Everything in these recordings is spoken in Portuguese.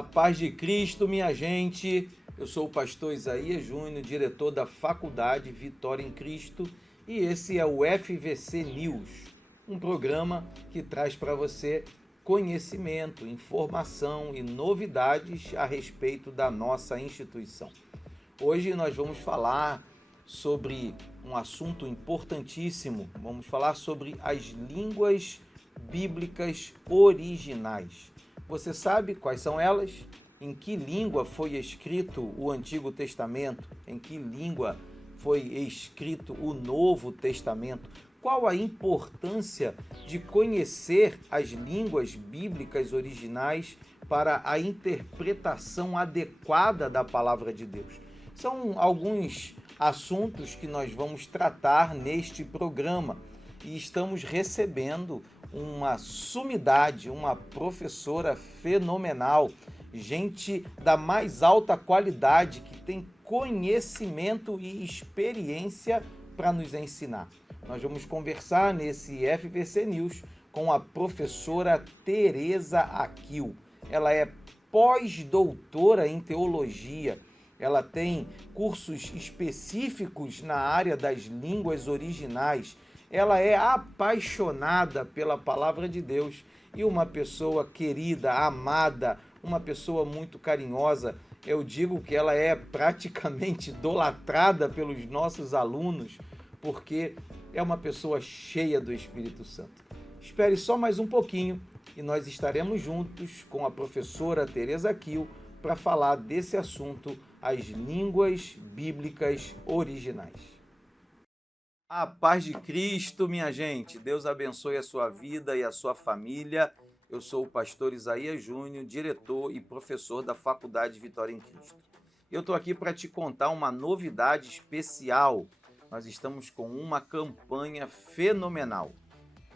A paz de Cristo, minha gente. Eu sou o pastor Isaías Júnior, diretor da Faculdade Vitória em Cristo, e esse é o FVC News, um programa que traz para você conhecimento, informação e novidades a respeito da nossa instituição. Hoje nós vamos falar sobre um assunto importantíssimo. Vamos falar sobre as línguas bíblicas originais. Você sabe quais são elas? Em que língua foi escrito o Antigo Testamento? Em que língua foi escrito o Novo Testamento? Qual a importância de conhecer as línguas bíblicas originais para a interpretação adequada da palavra de Deus? São alguns assuntos que nós vamos tratar neste programa e estamos recebendo uma sumidade, uma professora fenomenal, gente da mais alta qualidade que tem conhecimento e experiência para nos ensinar. Nós vamos conversar nesse FVC News com a professora Teresa Akil. Ela é pós-doutora em teologia. Ela tem cursos específicos na área das línguas originais. Ela é apaixonada pela palavra de Deus e uma pessoa querida, amada, uma pessoa muito carinhosa. Eu digo que ela é praticamente idolatrada pelos nossos alunos, porque é uma pessoa cheia do Espírito Santo. Espere só mais um pouquinho e nós estaremos juntos com a professora Teresa Akil para falar desse assunto, as línguas bíblicas originais. A paz de Cristo, minha gente. Deus abençoe a sua vida e a sua família. Eu sou o pastor Isaías Júnior, diretor e professor da Faculdade Vitória em Cristo. Eu estou aqui para te contar uma novidade especial. Nós estamos com uma campanha fenomenal.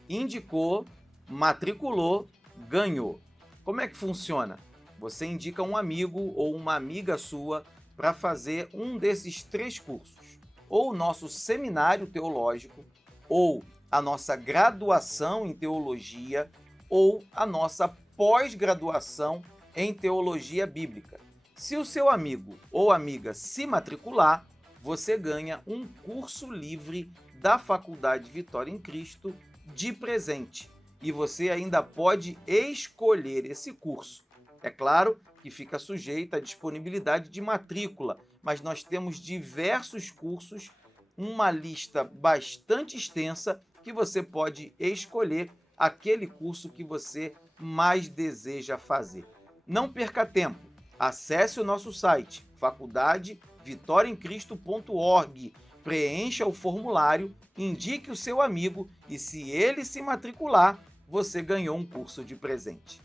Indicou, matriculou, ganhou. Como é que funciona? Você indica um amigo ou uma amiga sua para fazer um desses 3 cursos. Ou o nosso seminário teológico, ou a nossa graduação em teologia, ou a nossa pós-graduação em teologia bíblica. Se o seu amigo ou amiga se matricular, você ganha um curso livre da Faculdade Vitória em Cristo de presente. E você ainda pode escolher esse curso. É claro que fica sujeito à disponibilidade de matrícula, mas nós temos diversos cursos, uma lista bastante extensa que você pode escolher aquele curso que você mais deseja fazer. Não perca tempo. Acesse o nosso site faculdadevitoriaemcristo.org, preencha o formulário, indique o seu amigo e, se ele se matricular, você ganhou um curso de presente.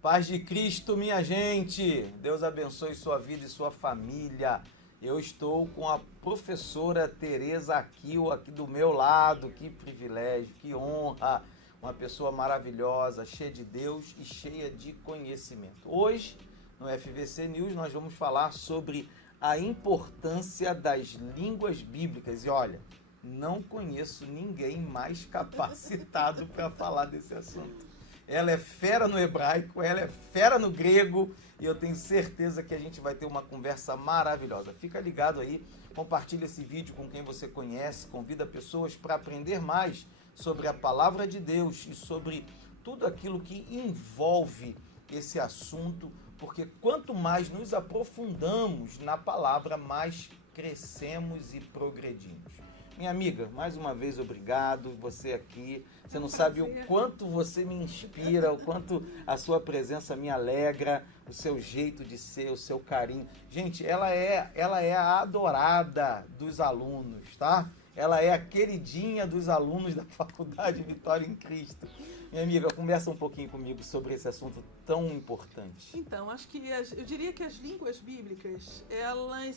Paz de Cristo, minha gente! Deus abençoe sua vida e sua família. Eu estou com a professora Teresa Akil aqui do meu lado. Que privilégio, que honra! Uma pessoa maravilhosa, cheia de Deus e cheia de conhecimento. Hoje, no FVC News, nós vamos falar sobre a importância das línguas bíblicas. E olha, não conheço ninguém mais capacitado para falar desse assunto. Ela é fera no hebraico, ela é fera no grego e eu tenho certeza que a gente vai ter uma conversa maravilhosa. Fica ligado aí, compartilha esse vídeo com quem você conhece, convida pessoas para aprender mais sobre a palavra de Deus e sobre tudo aquilo que envolve esse assunto, porque quanto mais nos aprofundamos na palavra, mais crescemos e progredimos. Minha amiga, mais uma vez obrigado, você aqui. Você não sabe o quanto você me inspira, o quanto a sua presença me alegra, o seu jeito de ser, o seu carinho. Gente, ela é a adorada dos alunos, tá? Ela é a queridinha dos alunos da Faculdade Vitória em Cristo. Minha amiga, conversa um pouquinho comigo sobre esse assunto tão importante. Então, acho que eu diria que as línguas bíblicas, ela é,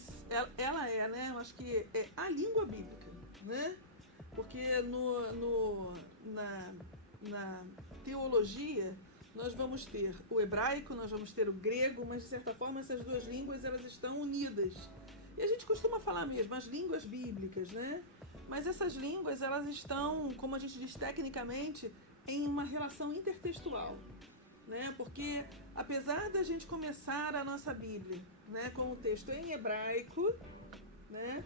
né? Eu acho que é a língua bíblica, né? Porque na teologia nós vamos ter o hebraico, nós vamos ter o grego, mas de certa forma essas duas línguas elas estão unidas. E a gente costuma falar mesmo as línguas bíblicas, né? Mas essas línguas elas estão, como a gente diz tecnicamente, em uma relação intertextual, né? Porque apesar da gente começar a nossa Bíblia, né, com o texto em hebraico, né,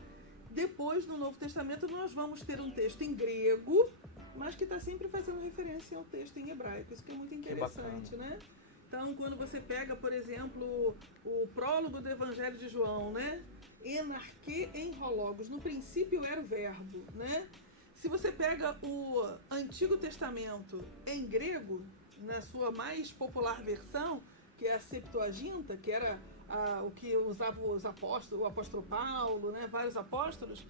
depois no Novo Testamento nós vamos ter um texto em grego, mas que está sempre fazendo referência ao texto em hebraico. Isso que é muito interessante, né? Então, quando você pega, por exemplo, o prólogo do Evangelho de João, né? Enarque em hologos, no princípio era o verbo, né? Se você pega o Antigo Testamento em grego, na sua mais popular versão, que é a Septuaginta, que era o que usava os apóstolos, o apóstolo Paulo, né? Vários apóstolos,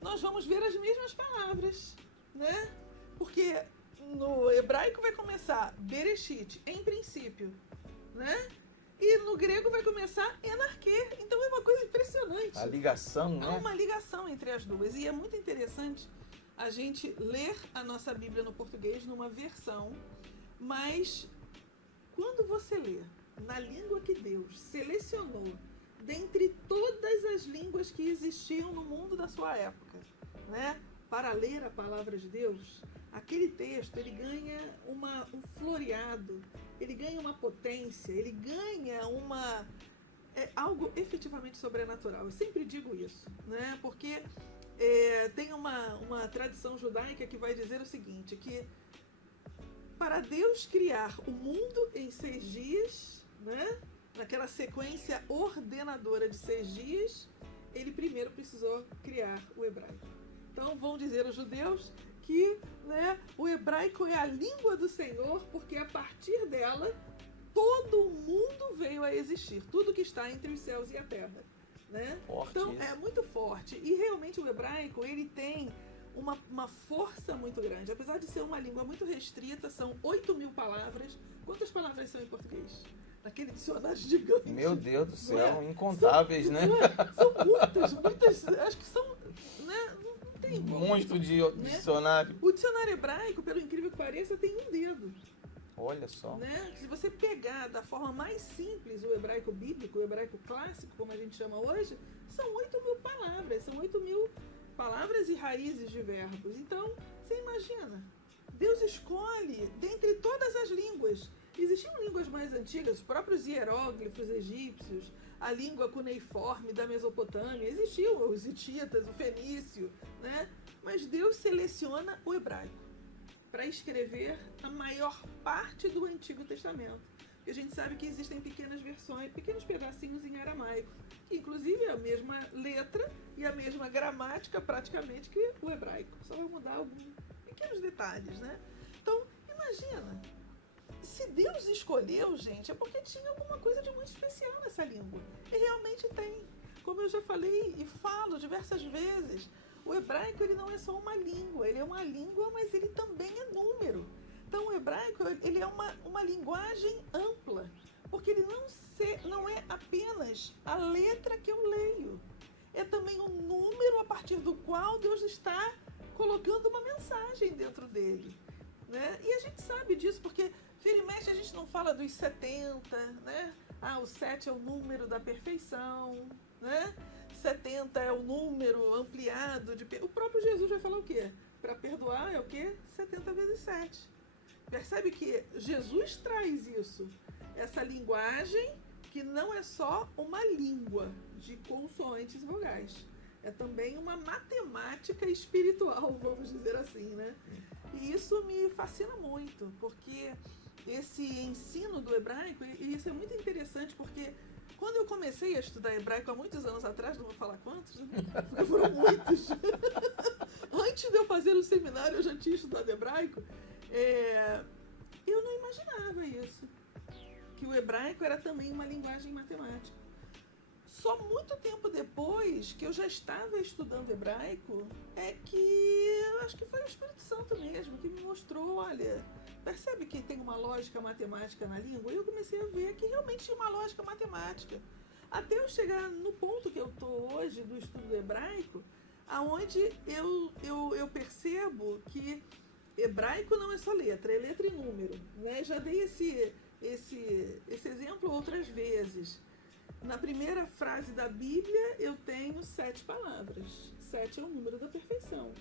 nós vamos ver as mesmas palavras, né? Porque no hebraico vai começar Bereshit, em princípio, né? E no grego vai começar Enarque. Então é uma coisa impressionante. A ligação, né? Há uma ligação entre as duas. E é muito interessante a gente ler a nossa Bíblia no português numa versão, mas quando você lê na língua que Deus selecionou dentre todas as línguas que existiam no mundo da sua época, né, para ler a palavra de Deus, aquele texto ele ganha um floreado, ele ganha uma potência, ele ganha algo efetivamente sobrenatural. Eu sempre digo isso, né, porque tem uma tradição judaica que vai dizer o seguinte, que para Deus criar o mundo em 6 dias, né, naquela sequência ordenadora de 6 dias, ele primeiro precisou criar o hebraico. Então vão dizer os judeus que, né, o hebraico é a língua do Senhor, porque a partir dela todo o mundo veio a existir, tudo que está entre os céus e a terra, né? Então isso. É muito forte. E realmente o hebraico ele tem uma força muito grande. Apesar de ser uma língua muito restrita, são 8.000 palavras. Quantas palavras são em português? Naquele dicionário gigante. Meu Deus do céu, incontáveis, né? São muitas, acho que são, né? Não tem Um monstro de dicionário. O dicionário hebraico, pelo incrível que pareça, tem um dedo. Olha só. Né? Se você pegar da forma mais simples o hebraico bíblico, o hebraico clássico, como a gente chama hoje, são 8.000 palavras, são 8.000 palavras e raízes de verbos. Então, você imagina, Deus escolhe dentre todas as línguas. Existiam línguas mais antigas, os próprios hieróglifos egípcios, a língua cuneiforme da Mesopotâmia, existiam os hititas, o fenício, né? Mas Deus seleciona o hebraico para escrever a maior parte do Antigo Testamento. E a gente sabe que existem pequenas versões, pequenos pedacinhos em aramaico, que inclusive é a mesma letra e a mesma gramática praticamente que o hebraico. Só vai mudar alguns pequenos detalhes, né? Então, imagina, se Deus escolheu, gente, é porque tinha alguma coisa de muito especial nessa língua. E realmente tem. Como eu já falei e falo diversas vezes, o hebraico ele não é só uma língua, ele é uma língua, mas ele também é número. Então o hebraico ele é uma linguagem ampla, porque ele não é apenas a letra que eu leio, é também um número a partir do qual Deus está colocando uma mensagem dentro dele, né? E a gente sabe disso, porque vira e mexe a gente não fala dos 70, né? O 7 é o número da perfeição, né? 70 é o número ampliado de... O próprio Jesus vai falar o quê? Para perdoar é o quê? 70 vezes 7. Percebe que Jesus traz isso, essa linguagem que não é só uma língua de consoantes e vogais, é também uma matemática espiritual, vamos dizer assim, né? E isso me fascina muito, porque esse ensino do hebraico, e isso é muito interessante, porque quando eu comecei a estudar hebraico há muitos anos atrás, não vou falar quantos, né? Porque foram muitos. Antes de eu fazer o seminário, eu já tinha estudado hebraico. Eu não imaginava isso, que o hebraico era também uma linguagem matemática. Só muito tempo depois que eu já estava estudando hebraico, é que eu acho que foi o Espírito Santo mesmo que me mostrou, olha, percebe que tem uma lógica matemática na língua? E eu comecei a ver que realmente tinha uma lógica matemática. Até eu chegar no ponto que eu estou hoje do estudo do hebraico, aonde eu percebo que hebraico não é só letra, é letra e número, né? Já dei esse exemplo outras vezes. Na primeira frase da Bíblia eu tenho 7 palavras. 7 é o número da perfeição.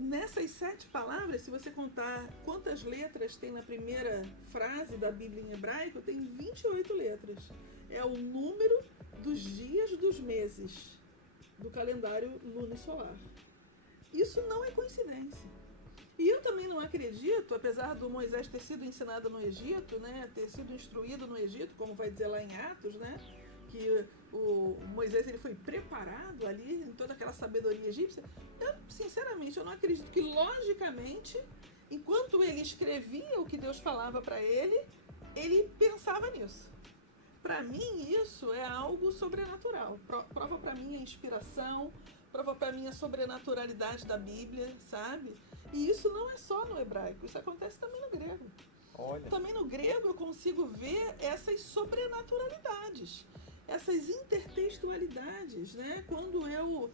nessas 7 palavras, se você contar quantas letras tem na primeira frase da Bíblia em hebraico, tem 28 letras. É o número dos dias dos meses do calendário lunisolar. Isso não é coincidência. E eu também não acredito, apesar do Moisés ter sido ensinado no Egito, né, ter sido instruído no Egito, como vai dizer lá em Atos, né, que o Moisés ele foi preparado ali em toda aquela sabedoria egípcia. Eu, sinceramente, eu não acredito que logicamente, enquanto ele escrevia o que Deus falava para ele pensava nisso. Para mim, isso é algo sobrenatural. Prova para mim a inspiração, prova para mim a sobrenaturalidade da Bíblia, sabe? E isso não é só no hebraico, isso acontece também no grego. Olha. Também no grego eu consigo ver essas sobrenaturalidades, essas intertextualidades, né? Quando eu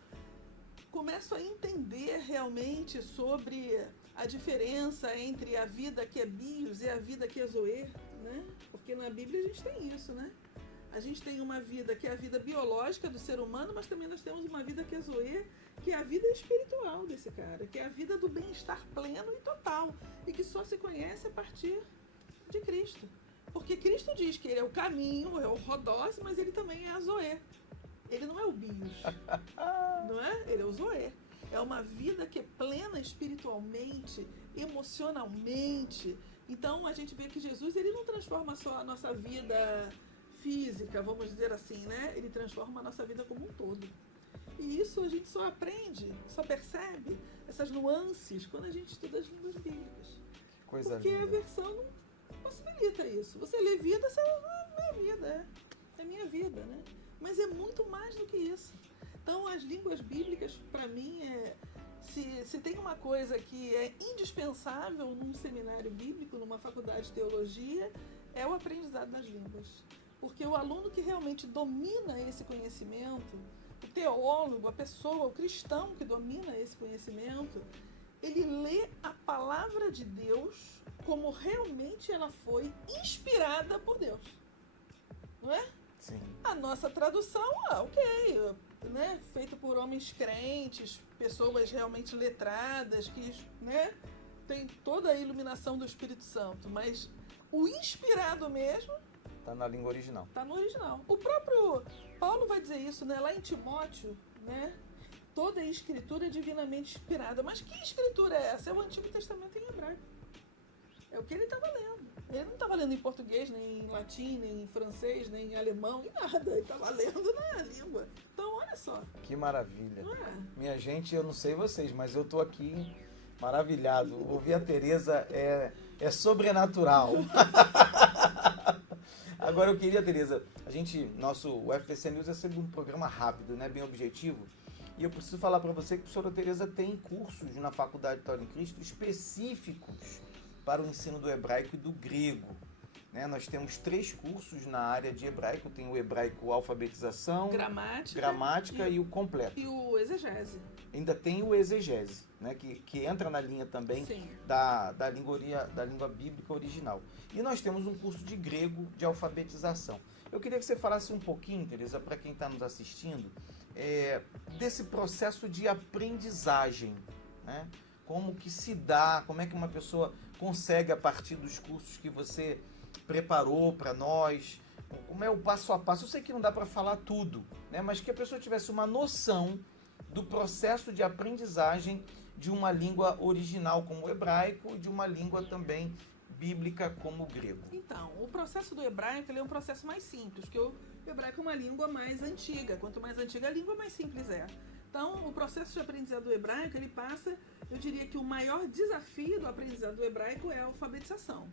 começo a entender realmente sobre a diferença entre a vida que é bios e a vida que é zoe, né? Porque na Bíblia a gente tem isso, né? A gente tem uma vida que é a vida biológica do ser humano, mas também nós temos uma vida que é zoe, que é a vida espiritual desse cara, que é a vida do bem-estar pleno e total, e que só se conhece a partir de Cristo. Porque Cristo diz que ele é o caminho, é o rodós, mas ele também é a zoe. Ele não é o bios, não é? Ele é o zoe. É uma vida que é plena espiritualmente, emocionalmente. Então a gente vê que Jesus ele não transforma só a nossa vida física, vamos dizer assim, né? Ele transforma a nossa vida como um todo. E isso a gente só aprende, só percebe essas nuances quando a gente estuda as línguas bíblicas. Coisa Porque linda. a versão não possibilita isso. Você lê vida, você lê minha vida, é minha vida, né? Mas é muito mais do que isso. Então as línguas bíblicas, para mim, se tem uma coisa que é indispensável num seminário bíblico, numa faculdade de teologia, é o aprendizado das línguas. Porque o aluno que realmente domina esse conhecimento, o teólogo, a pessoa, o cristão que domina esse conhecimento, ele lê a palavra de Deus como realmente ela foi inspirada por Deus. Não é? Sim. A nossa tradução, ok, né? Feita por homens crentes, pessoas realmente letradas, que, né, tem toda a iluminação do Espírito Santo, mas o inspirado mesmo Tá na língua original. está no original. O próprio Paulo vai dizer isso, né? Lá em Timóteo, né? Toda a escritura é divinamente inspirada. Mas que escritura é essa? É o Antigo Testamento em hebraico. É o que ele estava lendo. Ele não estava lendo em português, nem em latim, nem em francês, nem em alemão, em nada. Ele estava lendo na língua. Então, olha só. Que maravilha. Não é? Minha gente, eu não sei vocês, mas eu tô aqui maravilhado. Ouvir a Tereza é sobrenatural. Agora eu queria, Tereza, o FVC News é sempre um programa rápido, né, bem objetivo. E eu preciso falar para você que a professora Tereza tem cursos na Faculdade Vitória em Cristo específicos para o ensino do hebraico e do grego. Né? Nós temos 3 cursos na área de hebraico. Tem o hebraico alfabetização, gramática e o completo. E o exegese. Ainda tem o exegese, né? que entra na linha também da língua bíblica original. E nós temos um curso de grego de alfabetização. Eu queria que você falasse um pouquinho, Tereza, para quem está nos assistindo, desse processo de aprendizagem, né? Como que se dá, como é que uma pessoa consegue, a partir dos cursos que você preparou para nós, como é o passo a passo. Eu sei que não dá para falar tudo, né? Mas que a pessoa tivesse uma noção do processo de aprendizagem de uma língua original como o hebraico e de uma língua também bíblica como o grego. Então, o processo do hebraico ele é um processo mais simples, porque o hebraico é uma língua mais antiga. Quanto mais antiga a língua, mais simples é. Então, o processo de aprendizado do hebraico, ele passa, eu diria que o maior desafio do aprendizado do hebraico é a alfabetização.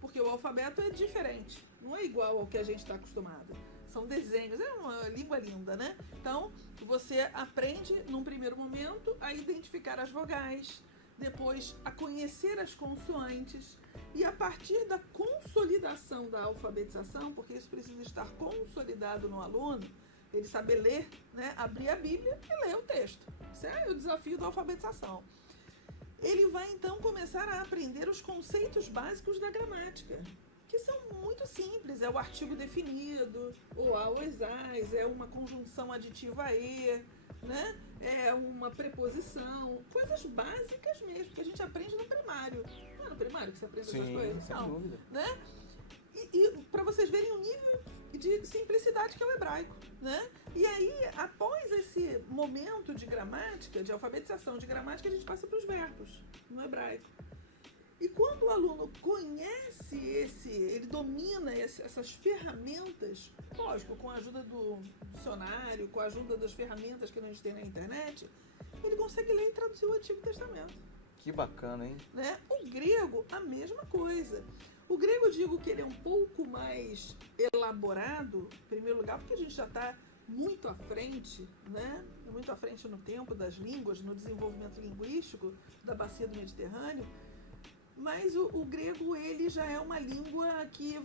Porque o alfabeto é diferente, não é igual ao que a gente está acostumado. São desenhos, é uma língua linda, né? Então, você aprende, num primeiro momento, a identificar as vogais, depois a conhecer as consoantes, e a partir da consolidação da alfabetização, porque isso precisa estar consolidado no aluno, ele saber ler, né? Abrir a Bíblia e ler o texto. Isso é o desafio da alfabetização. Ele vai, então, começar a aprender os conceitos básicos da gramática, que são muito simples. É o artigo definido, ou a ou as, é uma conjunção aditiva e, né? uma preposição, coisas básicas mesmo, que a gente aprende no primário. Não é no primário que você aprende essas coisas? Sem dúvida. Né? E para vocês verem o nível de simplicidade que é o hebraico, né? E aí, após esse momento de gramática, de alfabetização de gramática, a gente passa para os verbos no hebraico. E quando o aluno conhece ele domina essas ferramentas, lógico, com a ajuda do dicionário, com a ajuda das ferramentas que a gente tem na internet, ele consegue ler e traduzir o Antigo Testamento. Que bacana, hein? Né? O grego, a mesma coisa. O grego, eu digo que ele é um pouco mais elaborado, em primeiro lugar, porque a gente já está muito à frente, né? Muito à frente no tempo das línguas, no desenvolvimento linguístico da bacia do Mediterrâneo. Mas o grego, ele já é uma língua que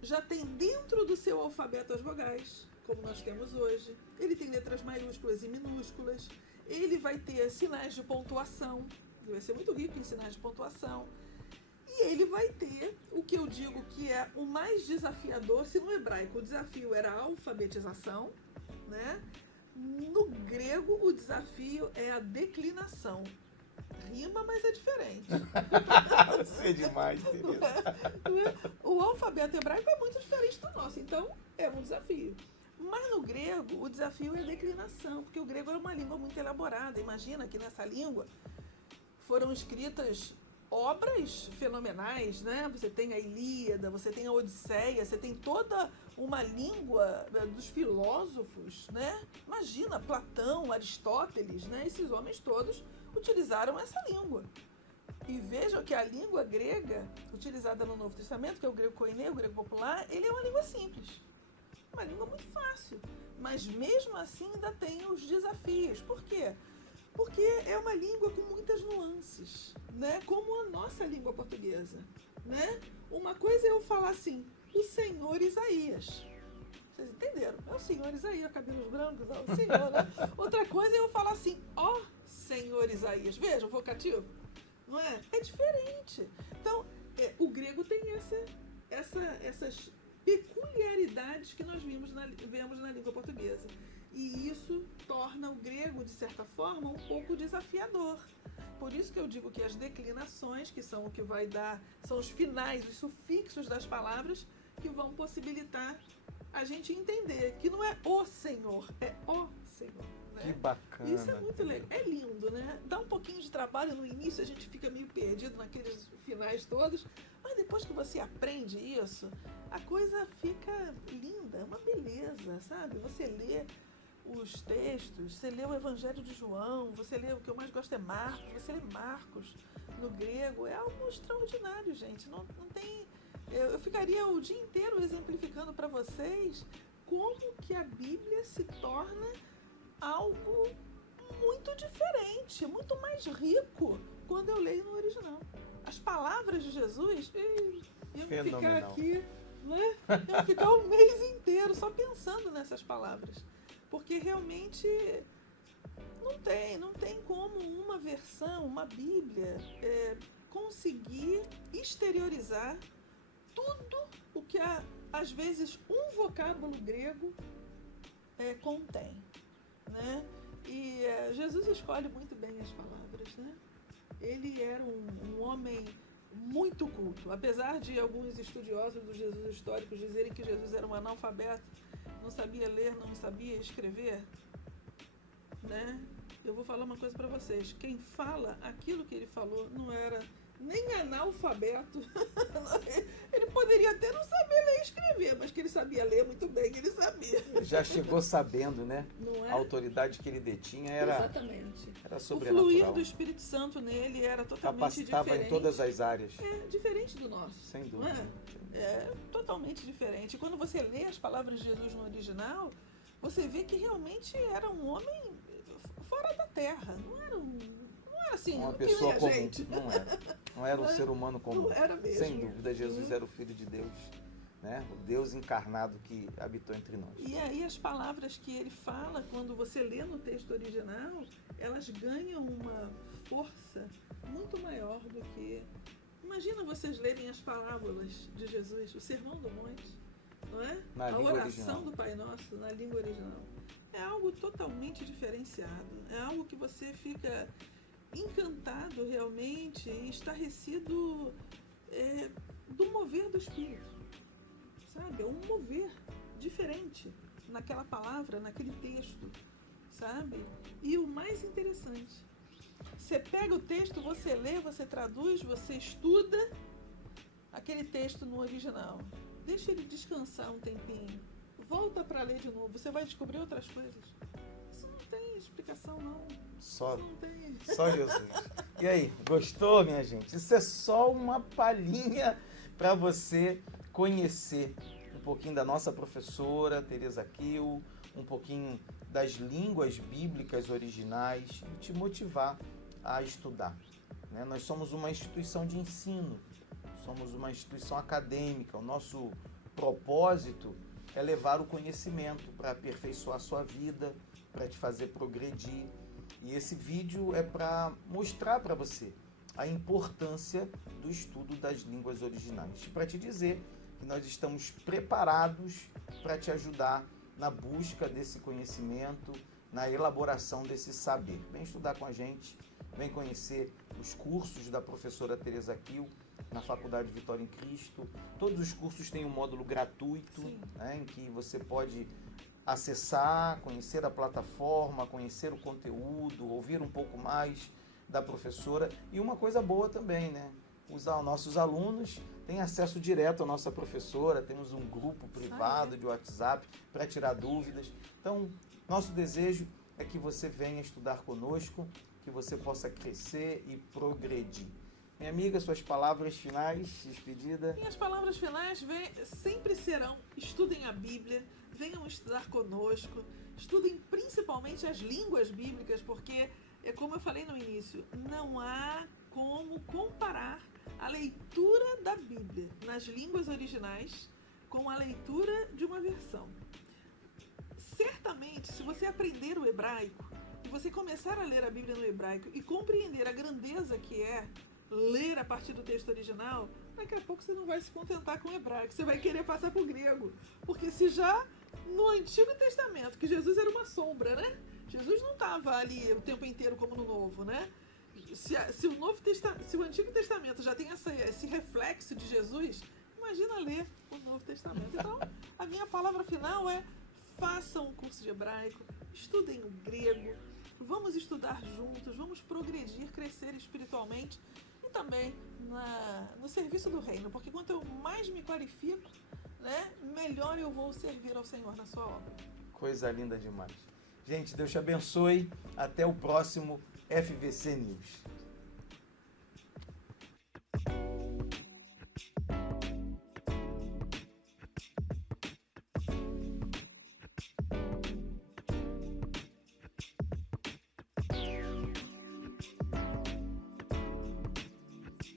já tem dentro do seu alfabeto as vogais, como nós temos hoje. Ele tem letras maiúsculas e minúsculas. Ele vai ter sinais de pontuação. Ele vai ser muito rico em sinais de pontuação. E ele vai ter o que eu digo que é o mais desafiador. Se no hebraico o desafio era a alfabetização, né? No grego o desafio é a declinação. Rima, mas é diferente. Sei demais, Tereza. O alfabeto hebraico é muito diferente do nosso, então é um desafio. Mas no grego, o desafio é a declinação, porque o grego era uma língua muito elaborada. Imagina que nessa língua foram escritas obras fenomenais, né? Você tem a Ilíada, você tem a Odisseia, você tem toda uma língua dos filósofos, né? Imagina, Platão, Aristóteles, né? Esses homens todos utilizaram essa língua. E vejam que a língua grega, utilizada no Novo Testamento, que é o grego koiné, o grego popular, ele é uma língua simples. Uma língua muito fácil. Mas mesmo assim ainda tem os desafios. Por quê? Porque é uma língua com muitas nuances, né? Como a nossa língua portuguesa, né? Uma coisa é eu falar assim, o senhor Isaías. Vocês entenderam? É o senhor Isaías, cabelos brancos, é o senhor, né? Outra coisa é eu falar assim, ó senhor Isaías. Veja o vocativo, não é? É diferente. Então, o grego tem essas peculiaridades que nós vemos na língua portuguesa. E isso torna o grego, de certa forma, um pouco desafiador. Por isso que eu digo que as declinações, que são o que vai dar, são os finais, os sufixos das palavras, que vão possibilitar a gente entender que não é o Senhor, é o Senhor. Né? Que bacana. Isso é muito legal. É lindo, né? Dá um pouquinho de trabalho no início, a gente fica meio perdido naqueles finais todos, mas depois que você aprende isso, a coisa fica linda, é uma beleza, sabe? Você lê os textos, você lê o Evangelho de João, você lê, o que eu mais gosto é Marcos, você lê Marcos no grego, é algo extraordinário, gente. Não tem... Eu ficaria o dia inteiro exemplificando para vocês como que a Bíblia se torna algo muito diferente, muito mais rico quando eu leio no original. As palavras de Jesus, eu vou ficar aqui, né? Eu vou ficar o mês inteiro só pensando nessas palavras. Porque realmente não tem como uma versão, uma Bíblia, conseguir exteriorizar tudo o que, às vezes, um vocábulo grego contém. Né? E Jesus escolhe muito bem as palavras. Né? Ele era um homem muito culto. Apesar de alguns estudiosos do Jesus histórico dizerem que Jesus era um analfabeto, não sabia ler, não sabia escrever, né? Eu vou falar uma coisa para vocês. Quem fala aquilo que ele falou não era nem analfabeto. Ele poderia até não saber ler e escrever, mas que ele sabia ler muito bem, ele sabia. Já chegou sabendo, né? Não é? A autoridade que ele detinha era, exatamente. Era sobrenatural. O fluir do Espírito Santo nele era totalmente capacitava diferente. em todas as áreas. Diferente do nosso. Sem dúvida. Não é? Totalmente diferente. Quando você lê as palavras de Jesus no original, você vê que realmente era um homem fora da terra. Não era assim, uma pessoa comum. Gente. Não era um ser humano comum. Não era mesmo. Sem dúvida, Jesus era o Filho de Deus, né? O Deus encarnado que habitou entre nós. E aí as palavras que ele fala, quando você lê no texto original, elas ganham uma força muito maior do que... Imagina vocês lerem as parábolas de Jesus, o Sermão do Monte, não é? Na a língua oração original. do Pai Nosso na língua original. é algo totalmente diferenciado. É algo que você fica encantado realmente e estarrecido do mover do Espírito, sabe? É um mover diferente naquela palavra, naquele texto, sabe? E o mais interessante, você pega o texto, você lê, você traduz, você estuda aquele texto no original. Deixa ele descansar um tempinho. Volta para ler de novo. Você vai descobrir outras coisas. Isso não tem explicação, não. Só Isso não tem. Só Jesus. E aí, gostou, minha gente? Isso é só uma palhinha para você conhecer um pouquinho da nossa professora Teresa Kiel, um pouquinho das línguas bíblicas originais e te motivar a estudar, né? Nós somos uma instituição de ensino, somos uma instituição acadêmica. O nosso propósito é levar o conhecimento para aperfeiçoar a sua vida, para te fazer progredir. E esse vídeo é para mostrar para você a importância do estudo das línguas originais. E para te dizer que nós estamos preparados para te ajudar na busca desse conhecimento, na elaboração desse saber. Vem estudar com a gente, vem conhecer os cursos da professora Teresa Kiel na Faculdade Vitória em Cristo. Todos os cursos têm um módulo gratuito, né, em que você pode acessar, conhecer a plataforma, conhecer o conteúdo, ouvir um pouco mais da professora. E uma coisa boa também, né? Os nossos alunos têm acesso direto à nossa professora, temos um grupo privado de WhatsApp para tirar dúvidas. Então, nosso desejo é que você venha estudar conosco, que você possa crescer e progredir. Minha amiga, suas palavras finais, despedida. Minhas palavras finais sempre serão: estudem a Bíblia, venham estudar conosco, estudem principalmente as línguas bíblicas, porque, como eu falei no início, não há como comparar a leitura da Bíblia nas línguas originais com a leitura de uma versão. Certamente, se você aprender o hebraico e você começar a ler a Bíblia no hebraico e compreender a grandeza que é ler a partir do texto original, daqui a pouco você não vai se contentar com o hebraico, você vai querer passar para o grego. Porque se já no Antigo Testamento, que Jesus era uma sombra, né? Jesus não estava ali o tempo inteiro como no Novo, né? Se o Antigo Testamento já tem esse reflexo de Jesus, imagina ler o Novo Testamento. Então, a minha palavra final é: façam um curso de hebraico, estudem o grego, vamos estudar juntos, vamos progredir, crescer espiritualmente e também no serviço do reino, porque quanto eu mais me qualifico, né, melhor eu vou servir ao Senhor na sua obra. Coisa linda demais. Gente, Deus te abençoe. Até o próximo FVC News.